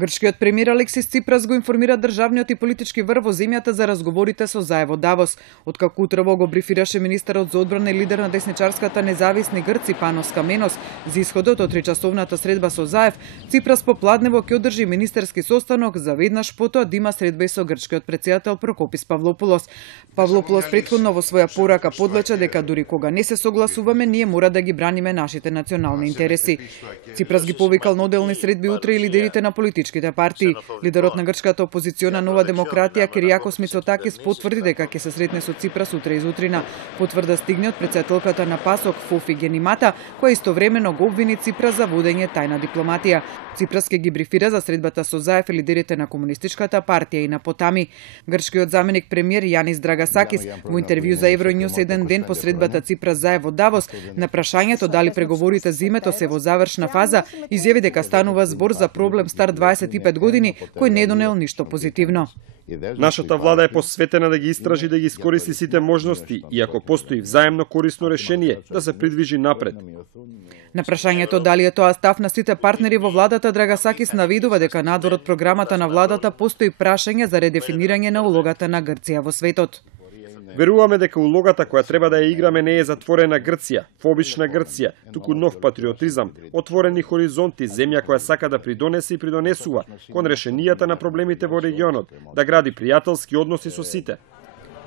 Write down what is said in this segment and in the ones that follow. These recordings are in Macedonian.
Грчкиот премиер Алексис Ципрас го информира државниот и политички врв во земјата за разговорите со Заев во Давос. Откако утрово го брифираше министерот за одбрана и лидер на десничарската независни Грци Панос Каменос за исходот од тричасовната средба со Заев, Ципрас попладнево ќе одржи министерски состанок за веднаш потоа да има средба и со грчкиот претседател Прокопис Павлопулос. Павлопулос претходно во своја порака подлече дека дури кога не се согласуваме, ние мора да ги браниме нашите национални интереси. Ципрас ги повикал на оделни средби утре и лидерите на политичките партии. Лидерот на грчката опозициона Нова демократија Киријакос Мицотакис потврди дека ќе се сретне со Ципрас утре изутрина. Потврда стигне од претседателката на ПАСОК Фофи Генимата, која истовремено го обвини Ципрас за водење тајна дипломатија. Ципрас ќе ги брифира за средбата со Заев и лидерите на Комунистичката партија и на Потами. Грчкиот заменик премиер Јанис Драгасакис во интервју за Евронјус еден ден по средбата Ципрас Заев во Давос на прашањето дали преговорите за името се во завршна фаза, изјави дека станува збор за проблем стар 25 години кој не донел ништо позитивно. Нашата влада е посветена да ги истражи, да ги искористи сите можности и ако постои взаемно корисно решение, да се придвижи напред. На прашањето дали е тоа став на сите партнери во владата, Драгасакис наведува дека надвор од програмата на владата постои прашање за редефинирање на улогата на Грција во светот. Веруваме дека улогата која треба да ја играме не е затворена Грција, фобична Грција, туку нов патриотизам, отворени хоризонти, земја која сака да придонесе и придонесува кон решенијата на проблемите во регионот, да гради пријателски односи со сите.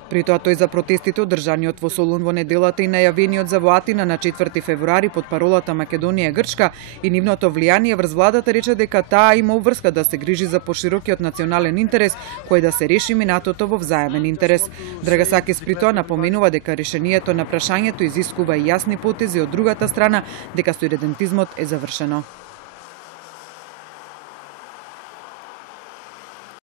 При тоа тој за протестите одржаниот во Солун во неделата и најавениот за во Атина на 4 февруари под паролата Македонија е Грчка и нивното влијание врз владата рече дека таа има обврска да се грижи за поширокиот национален интерес, кој да се реши минатото во взаемен интерес. Драгасакис при тоа напоменува дека решението на прашањето изискува и јасни потези од другата страна, дека суверенитизмот е завршено.